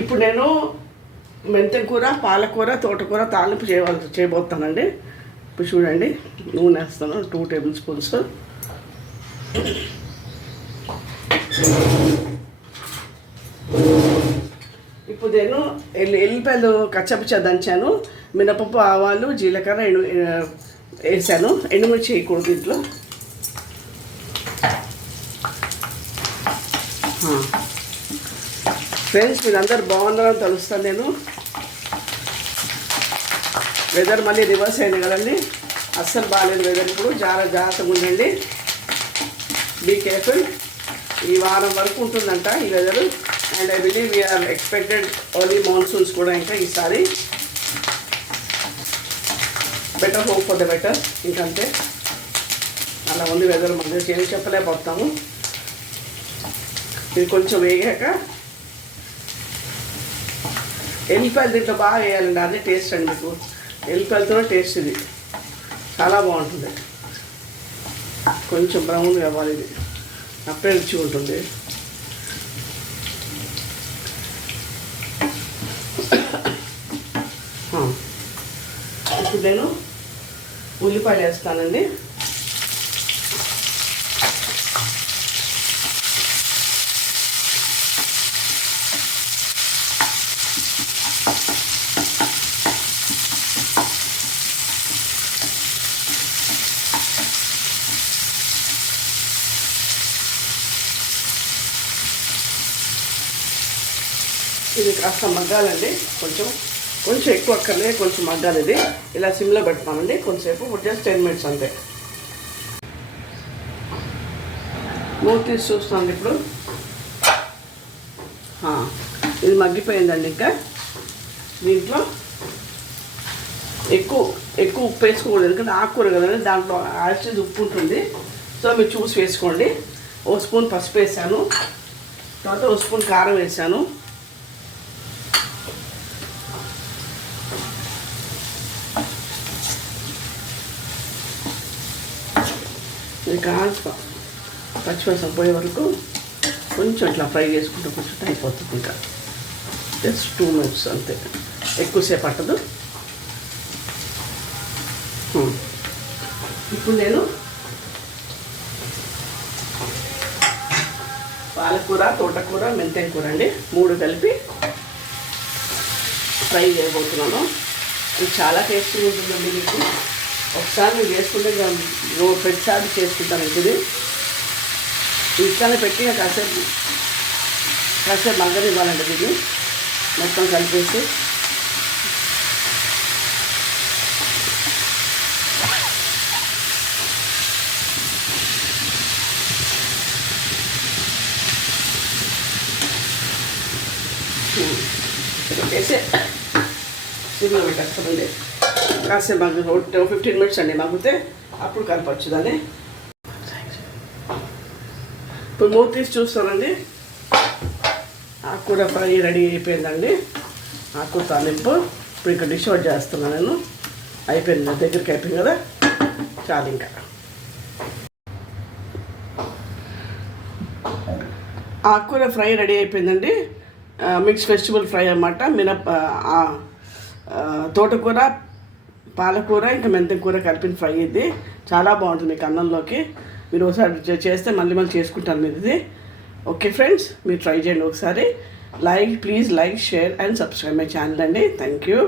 ఇప్పుడు నేను మెంతం కూర, పాలకూర, తోటకూర తాలింపు చేయబోతానండి. ఇప్పుడు చూడండి, నూనె వేస్తాను 2 టేబుల్ స్పూన్స్. ఇప్పుడు నేను ఎల్లిపాయలు కచ్చపచ్చ దంచాను. మినపప్పు, ఆవాలు, జీలకర్ర వేసాను. ఎండుమిర్చి వేయకూడదు ఇంట్లో. ఫ్రెండ్స్, మీరందరూ బాగున్నారని తెలుస్తాను. నేను వెదర్ మళ్ళీ రివర్స్ అయింది కదండి, అస్సలు బాగాలేదు వెదర్. ఇప్పుడు జాగ్రత్తగా ఉండండి, బీ కేర్ఫుల్. ఈ వారం వరకు ఉంటుందంట ఈ weather. And I believe we are expected early monsoons కూడా ఇంకా ఈసారి. Better hope for the better. ఇంకంతే, అలా ఉంది వెదర్. మనం ఏం చెప్పలేకపోతాము. ఇది కొంచెం వేగాక ఎల్లిపాయలు దీంట్లో బాగా వేయాలండి. అదే టేస్ట్ అండి. మీకు ఎల్లిపాయలతో టేస్ట్ ఇది చాలా బాగుంటుంది. కొంచెం బ్రౌన్ కావాలి, ఇది అప్పుడే రుచి ఉంటుంది. ఇప్పుడు నేను ఉల్లిపాయలు వేస్తానండి. ఇది కాస్త మగ్గాలండి. కొంచెం ఎక్కువ అక్కర్లే, కొంచెం మగ్గాలి. ఇది ఇలా సిమ్లో పెడతామండి కొంచెంసేపు. జస్ట్ 10 మినిట్స్ అంతే. మూత తీసి చూస్తాను. ఇప్పుడు ఇది మగ్గిపోయిందండి. ఇంకా దీంట్లో ఎక్కువ ఉప్పు వేసుకోకూడదు, ఎందుకంటే ఆకుకూర కదండి, దాంట్లో యాసిడ్ ఉప్పు ఉంటుంది. సో మీరు చూసి వేసుకోండి. 1 స్పూన్ పసుపు వేసాను, తర్వాత 1 స్పూన్ కారం వేసాను. ఇది కాస్త పచ్చివాసన పోయే వరకు కొంచెం ఇట్లా ఫ్రై చేసుకుంటూ కొంచెం అయిపోతుంది. ఇంకా జస్ట్ 2 మినిట్స్ అంతే, ఎక్కువసేపు పట్టదు. ఇప్పుడు నేను పాలకూర, తోటకూర, మెంతం కూర అండి 3 కలిపి ఫ్రై చేయబోతున్నాను. ఇది చాలా టేస్టీగా ఉంటుందండి. మీకు ఒకసారి మీరు చేసుకుంటే ప్రతిసారి చేసుకుంటాను. ఇది ఇట్లానే పెట్టి కాసేపు మగ్గనివ్వాలండి. ఇది మొత్తం కలిపేసి పెట్టేసి సిమ్లో పెట్టేస్తామండి. కాసేపు మగ్గు 15 మినిట్స్ అండి మగ్గితే అప్పుడు కలపచ్చు దాన్ని. ఇప్పుడు మూత తీసి చూస్తానండి. ఆకుకూర ఫ్రై రెడీ అయిపోయిందండి. ఆకుకూర తాలింపు ఇప్పుడు ఇంకా డిష్ అవుట్ చేస్తున్నాను నేను. అయిపోయింది, దగ్గరికి అయిపోయింది కదా, చాలు. ఇంకా ఆకుకూర ఫ్రై రెడీ అయిపోయిందండి. మిక్స్ వెజిటబుల్ ఫ్రై అన్నమాట. తోటకూర, పాలకూర, ఇంకా మెంతం కూర కలిపిన ఫ్రై. ఇది చాలా బాగుంటుంది మీకు అన్నంలోకి. మీరు ఒకసారి చేస్తే మళ్ళీ చేసుకుంటాను మీరు ఇది. ఓకే ఫ్రెండ్స్, మీరు ట్రై చేయండి ఒకసారి. Please like, share and subscribe my channel అండి. Thank you.